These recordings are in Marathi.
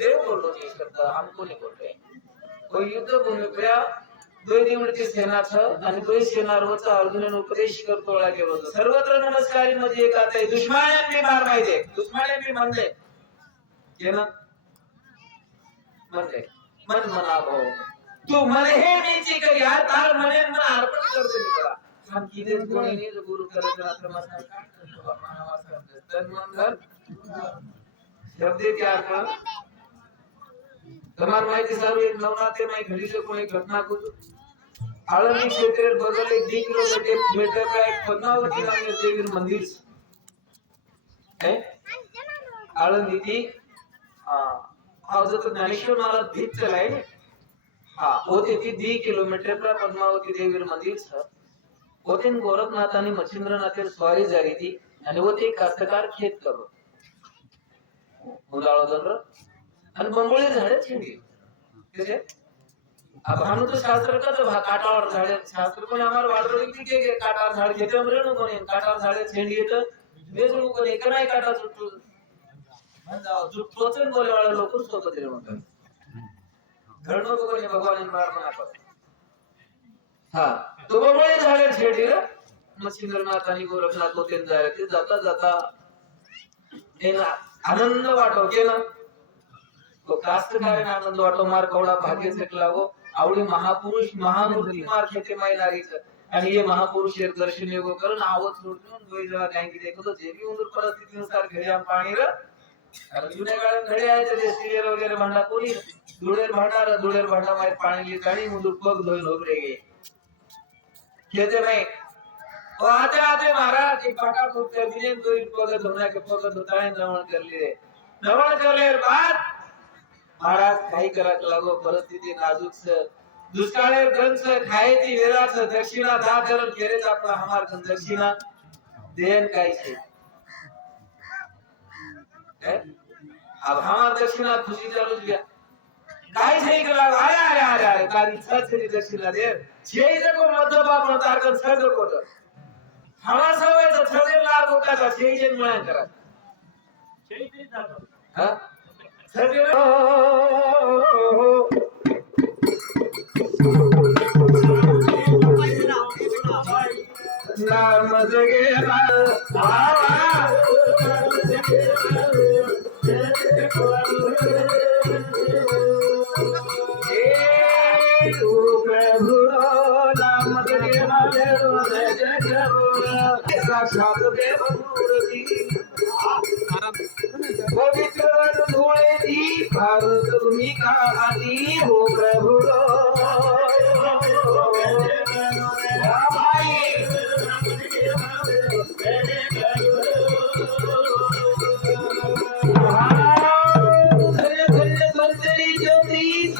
देव बोललो ये शब्द हमको नहीं बोल रहे कोई युद्ध भूमी पे द्वै दिवडची सेना छ आणि द्वै सेनावरचा अर्जुनने उपदेश करतो लागे बोलतो सर्वत्र नमस्कारी मध्ये एक आता दुश्मनांनी मार माहिती दुश्मनांनी म्हणले ये ना म्हणले मन मना भाऊ तू मने हे मीची कर यार तार मने मन अर्पण कर दे तुला हम किदे कोणी नाही जो गुरु करत आपलं मस्त तन मन धन शब्द क्या अर्थ તમાર માહિતી સારું એક નવરાત્રી માં ઘડી શકો એક ઘટના કુછ આળંદી ક્ષેત્રે બગલ 1 કિલોમીટર पे एक पद्मावती नामक देवी मंदिर है आळंदी थी हा जो ज्ञानेश्वर महाराज भीत चलाय हा होते ती 2 किलोमीटर पर पद्मावती देवी मंदिर छ होते गोरखनाथ आणि मच्छिंद्रनाथ स्वारी झाली थी आणि वो ते कास्तकार खेत करो मुलाळो जंर आणि बंगोळी झाडे छिंडी कैसे अब हम तो शास्त्र का तो काटावर झाडे शास्त्र कोणी आम्हाला वाढवली की के काटावर झाड घेते हमरे नो कोणी काटावर झाडे छिंडी येत बेसरू कोणी एक नाही काटा सुटू जाओ जो टोचन बोले वाले लोक सोबत रे म्हणतात घरनो कोणी भगवान मार मना कर हां तो बंगोळी झाडे छिंडी रे मच्छिंद्रनाथ आणि गोरखनाथ होते जारे ते जाता जाता एना आनंद वाटो के ना तो कास्तकार आनंद वाटो मार कवडा भाग्य सेटला हो आवडी महापुरुष महामूर्ती मार खेते मायनारीच आणि हे महापुरुष एक दर्शन योग करून आवत सोडून दोय जरा थँकी देखतो जे भी उंदर परिस्थितीनुसार घरी आम पाणी र आणि जुन्या काळात घरी आहे ते सिरियल वगैरे भांडा कोणी धुळेर भांडा माय पाणी गाडी मुंदूर पग धोईन होबरे गे खेते नाही ओ आते महाराज एक पाटा फूट कर दिले तो पग धोना के पग धोताय नवण कर ले बाद महाराज काही करत लागो परिस्थिती नाजूक छ दुष्काळेर गंज खायची वेळाच दक्षिणा दा करून केरेच आपला हमार गंज दक्षिणा देन काय छे अब हमार दक्षिणा खुशी चालू गया काय छे कला अरे तारी छछरी दक्षिणा दे छे जको मध्य बाप तारकन छज को तो हमार सवय तो छजे लार गोका छे जे मुळा करा छे ते जातो हां नाम जगे साक्षात देव मूर्ती पवित्र धोळे दी भारत तुम्ही का आधी हो प्रभु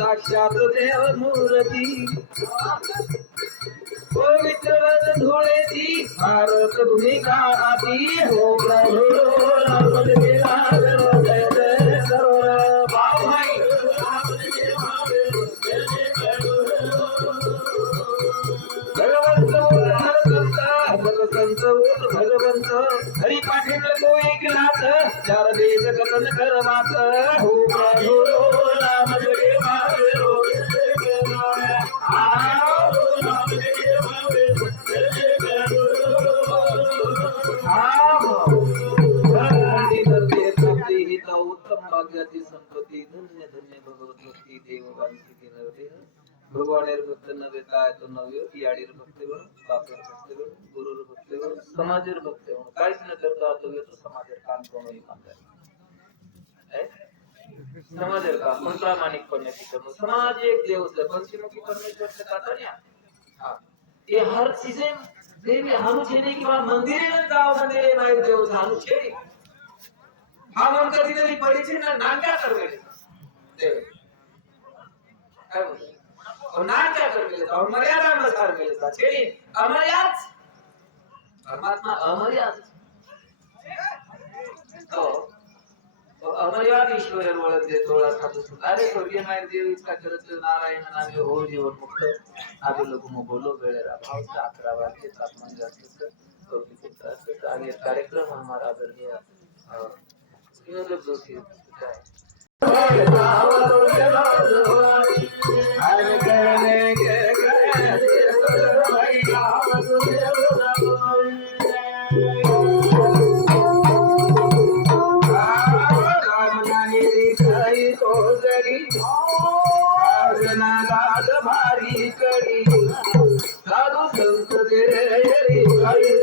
साक्षात देव मूर्ती पवित्र धोळे दी भारत तुम्ही का आधी हो प्रभु भगवंत हरी पाठील तो एक नाथ चार देश कथन कर मात हो प्रभु नाम जगे मारो उत्तम भाग्याची संपत्ती धन्य धन्य भगवत भक्ती देवगांची नव्हे भगवानेर भक्त नव्हे काय तो नव्हे याडीर भक्तीवर बापर भक्तीवर गुरुर भक्तीवर समाजेर भक्तीवर काहीच न करता तो येतो समाजेर काम कोणी मानतात समाजेर काम पण प्रामाणिकपणे करणं समाज एक देव से पंचमुखी परमेश्वर से कहता नहीं हां ये हर चीजें देवी हानु छेने की बात मंदिरे न जाओ मंदिरे माय देव हानु छेनी हा मन कधीतरी पडी छे ना नांगा करवे देव काय बोल और नांगा करवे और मर्यादा में सार मिले छेनी अमर्याद परमात्मा अमर्याद तो अमर्याद ईश्वर ओळख दे थोडा साधू अरे स्वर्गीय माय देव इतका करत नारायण नामे हो जीवन मुक्त आगे लोग मो बोलो वेळेला भावचा 11 वाजता तापमान जास्त तो किती आगे कार्यक्रम हमारा आदरणीय जोशी भारी तो जरी नागात भारी करी साधू संत रे काही